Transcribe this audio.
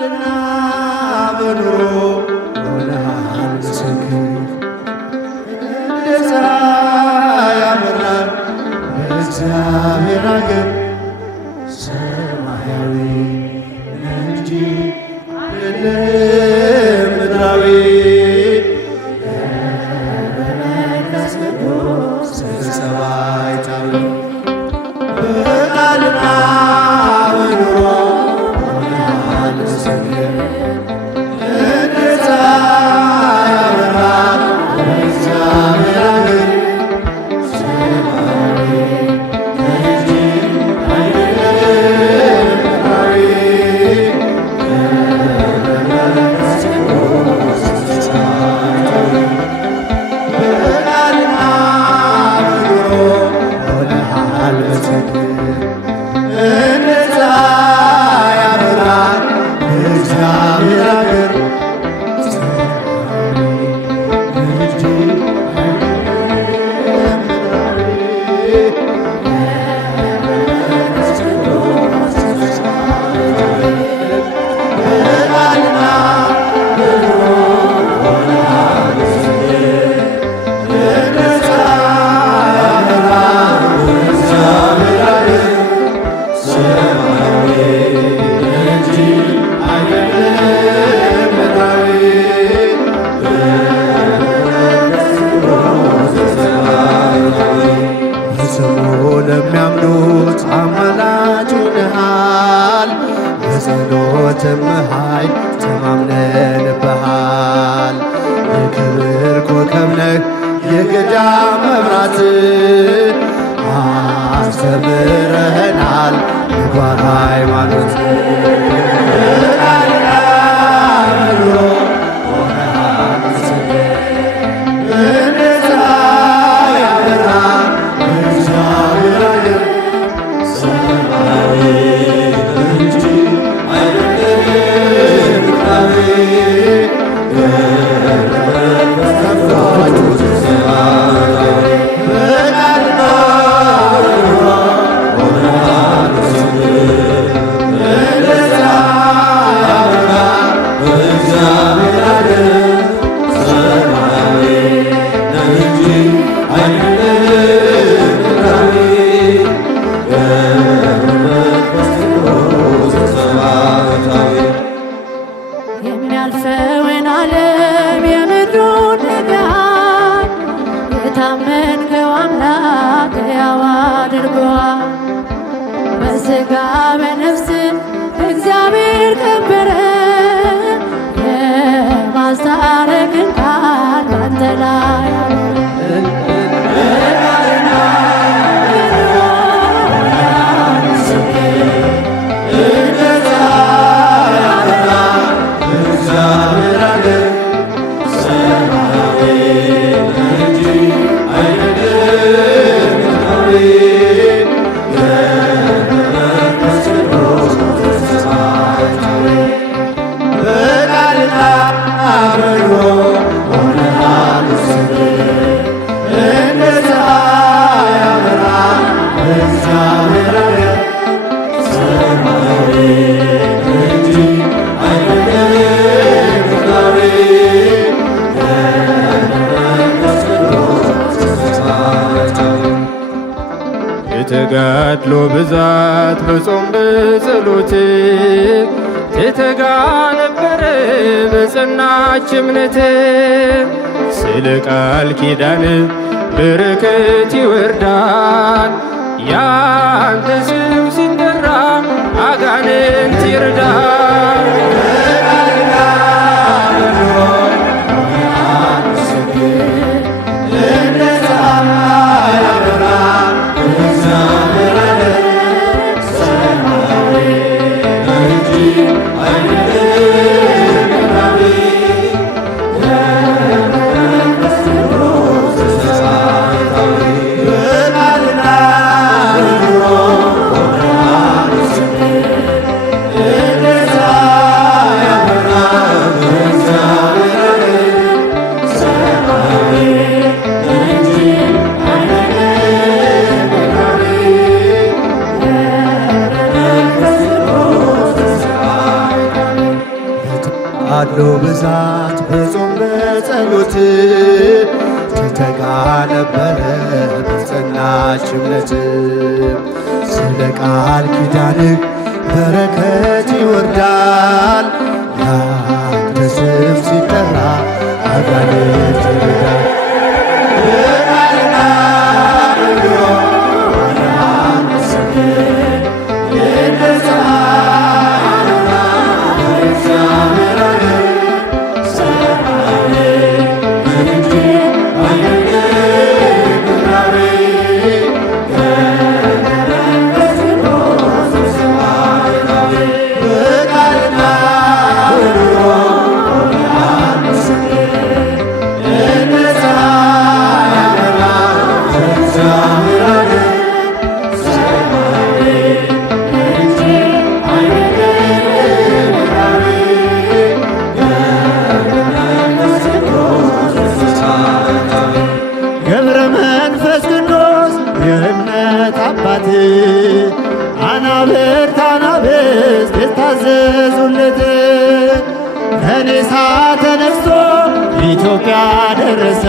በቃልና በኑሮ ሆነሃል ምስክር እንደ ፀሐይ ያበራል በእግዚአብሔር አገር ሰማያዊ እንጂ አይደለም ምድራዊ መንፈስ ቅዱስ ዘጸባይታዊ በቃልና በኑሮ ሆነሃል ምስክር እንደ ፀሐይ ያበራል በእግዚአብሔር አገር ለሚያምኑት አማላጅ ሆነሃል በጸሎትም ኃይል ተማምነንብሃል የክብር ኮከብ ነህ የገዳም መብራት አስተምረህናል ምግባር ሃይማኖት የሚያልፈውን ዓለም የምድሩን ነገር የታመንከው አምላክ ሕያው አድርጎሃል። በሥጋ በነፍስ እግዚአብሔር ከበረ የማስታረቅን ቃል ባንተ ላይ የተጋድሎ ብዛት በጾም በጸሎት ትተጋ ነበረ በጸናች እምነት ስለ ቃል ኪዳን በረከት ይወርዳል ያንተ ስም ሲጠራ አጋንንት ይርዳል። በቃልና ተጋድሎ ብዛት በጾም በጸሎት ትተጋ ነበረ በጸናች እምነት። ስለ ቃል ኪዳንህ በረከት ይወርዳል ያንተ ስም ሲጠራ አጋንንት ይርዳል። አናብርት አናብስት የታዘዙለት ከኔሳ ተነስቶ ኢትዮጵያ ደረሰ።